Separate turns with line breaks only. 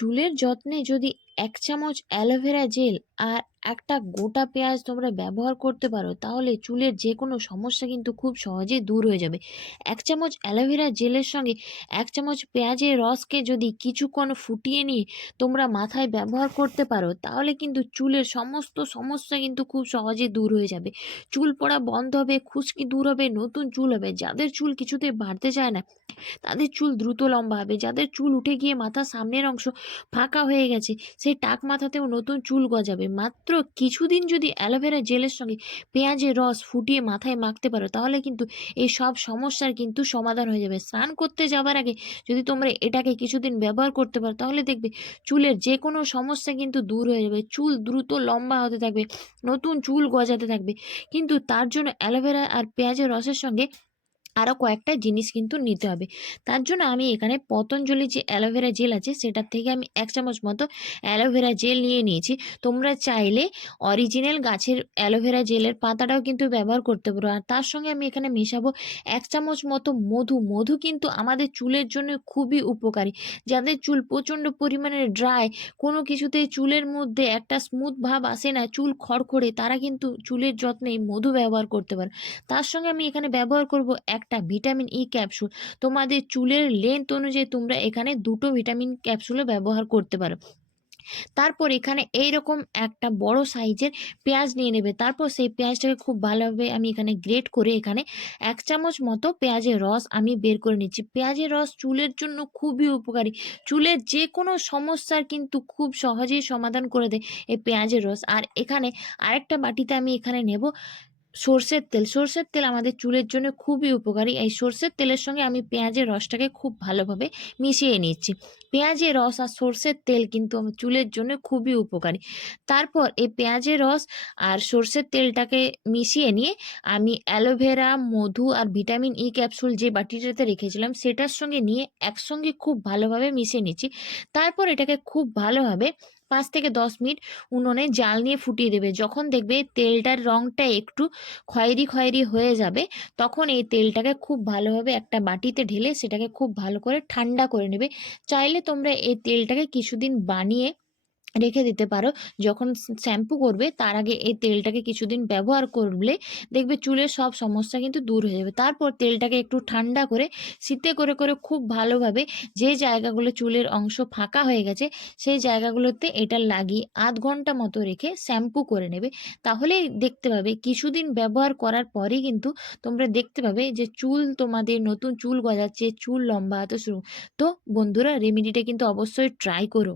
চুলের যত্নে যদি এক চামচ অ্যালোভেরা জেল আর একটা গোটা পেঁয়াজ তোমরা ব্যবহার করতে পারো, তাহলে চুলের যে কোনো সমস্যা কিন্তু খুব সহজেই দূর হয়ে যাবে। এক চামচ অ্যালোভেরা জেলের সঙ্গে এক চামচ পেঁয়াজের রসকে যদি কিছুক্ষণ ফুটিয়ে নিয়ে তোমরা মাথায় ব্যবহার করতে পারো, তাহলে কিন্তু চুলের সমস্ত সমস্যা কিন্তু খুব সহজেই দূর হয়ে যাবে। চুল পড়া বন্ধ হবে, খুশকি দূর হবে, নতুন চুল হবে, যাদের চুল কিছুতে বাড়তে চায় না, তাদের চুল দ্রুত লম্বা হবে, যাদের চুল উঠে গিয়ে মাথার সামনের অংশ ফাঁকা হয়ে গেছে, সেই টাক মাথাতেও নতুন চুল গজাবে। মাত্র কিছুদিন যদি অ্যালোভেরা জেলের সঙ্গে পেঁয়াজের রস ফুটিয়ে মাথায় মাখতে পারো, তাহলে কিন্তু এই সব সমস্যার কিন্তু সমাধান হয়ে যাবে। স্নান করতে যাবার আগে যদি তোমরা এটাকে কিছুদিন ব্যবহার করতে পারো, তাহলে দেখবে চুলের যে কোনো সমস্যা কিন্তু দূর হয়ে যাবে। চুল দ্রুত লম্বা হতে থাকবে, নতুন চুল গজাতে থাকবে। কিন্তু তার জন্য অ্যালোভেরা আর পেঁয়াজের রসের সঙ্গে আরও কয়েকটা জিনিস কিন্তু নিতে হবে। তার জন্য আমি এখানে পতঞ্জলি যে অ্যালোভেরা জেল আছে, সেটার থেকে আমি এক চামচ মতো অ্যালোভেরা জেল নিয়ে নিয়েছি। তোমরা চাইলে অরিজিনাল গাছের অ্যালোভেরা জেলের পাতাটাও কিন্তু ব্যবহার করতে পারো। আর তার সঙ্গে আমি এখানে মেশাবো এক চামচ মতো মধু। মধু কিন্তু আমাদের চুলের জন্য খুবই উপকারী। যাদের চুল প্রচণ্ড পরিমাণে ড্রাই, কোনো কিছুতেই চুলের মধ্যে একটা স্মুথ ভাব আসে না, চুল খড়খড়ে, তারা কিন্তু চুলের যত্নে মধু ব্যবহার করতে পারে। তার সঙ্গে আমি এখানে ব্যবহার করব একটা ভিটামিন ই ক্যাপসুল তোমাদের চুলের লেন্থ অনুযায়ী তোমরা এখানে দুটো ভিটামিন ক্যাপসুলও ব্যবহার করতে পারো। তারপর এখানে এই রকম একটা বড় সাইজের পেঁয়াজ নিয়ে নেবে। তারপর সেই পেঁয়াজটাকে খুব ভালোভাবে আমি এখানে গ্রেট করে এখানে এক চামচ মতো পেঁয়াজের রস আমি বের করে নিচ্ছি। পেঁয়াজের রস চুলের জন্য খুবই উপকারী। চুলের যে কোনো সমস্যার কিন্তু খুব সহজেই সমাধান করে দেয় এই পেঁয়াজের রস। আর এখানে আরেকটা বাটিতে আমি এখানে নেব সর্ষের তেল সর্ষের তেল আমাদের চুলের জন্য খুবই উপকারী। এই সর্ষের তেলের সঙ্গে আমি পেঁয়াজের রসটাকে খুব ভালোভাবে মিশিয়ে নিচ্ছি। পেঁয়াজের রস আর সর্ষের তেল কিন্তু আমার চুলের জন্য খুবই উপকারী। তারপর এই পেঁয়াজের রস আর সর্ষের তেলটাকে মিশিয়ে নিয়ে আমি অ্যালোভেরা, মধু আর ভিটামিন ই ক্যাপসুল যে বাটিটাতে রেখেছিলাম সেটার সঙ্গে নিয়ে একসঙ্গে খুব ভালোভাবে মিশিয়ে নিচ্ছি। তারপর এটাকে খুব ভালোভাবে পাঁচ থেকে দশ মিনিট উনুনে জাল নিয়ে ফুটিয়ে দেবে। যখন দেখবে তেলটার রঙটা একটু খয়েরি খয়েরি হয়ে যাবে, তখন এই তেলটাকে খুব ভালোভাবে একটা বাটিতে ঢেলে সেটাকে খুব ভালো করে ঠান্ডা করে নেবে। চাইলে তোমরা এই তেলটাকে কিছুদিন বানিয়ে রেখে দিতে পারো। যখন শ্যাম্পু করবে, তার আগে এই তেলটাকে কিছুদিন ব্যবহার করলে দেখবে চুলের সব সমস্যা কিন্তু দূর হয়ে যাবে। তারপর তেলটাকে একটু ঠান্ডা করে, শীতে করে করে খুব ভালোভাবে যে জায়গাগুলো চুলের অংশ ফাঁকা হয়ে গেছে, সেই জায়গাগুলোতে এটা লাগিয়ে আধ ঘণ্টা মতো রেখে শ্যাম্পু করে নেবে। তাহলেই দেখতে পাবে, কিছুদিন ব্যবহার করার পরেই কিন্তু তোমরা দেখতে পাবে যে চুল তোমাদের নতুন চুল গজাচ্ছে, চুল লম্বা হতে শুরু। তো বন্ধুরা, রেমেডিটা কিন্তু অবশ্যই ট্রাই করো।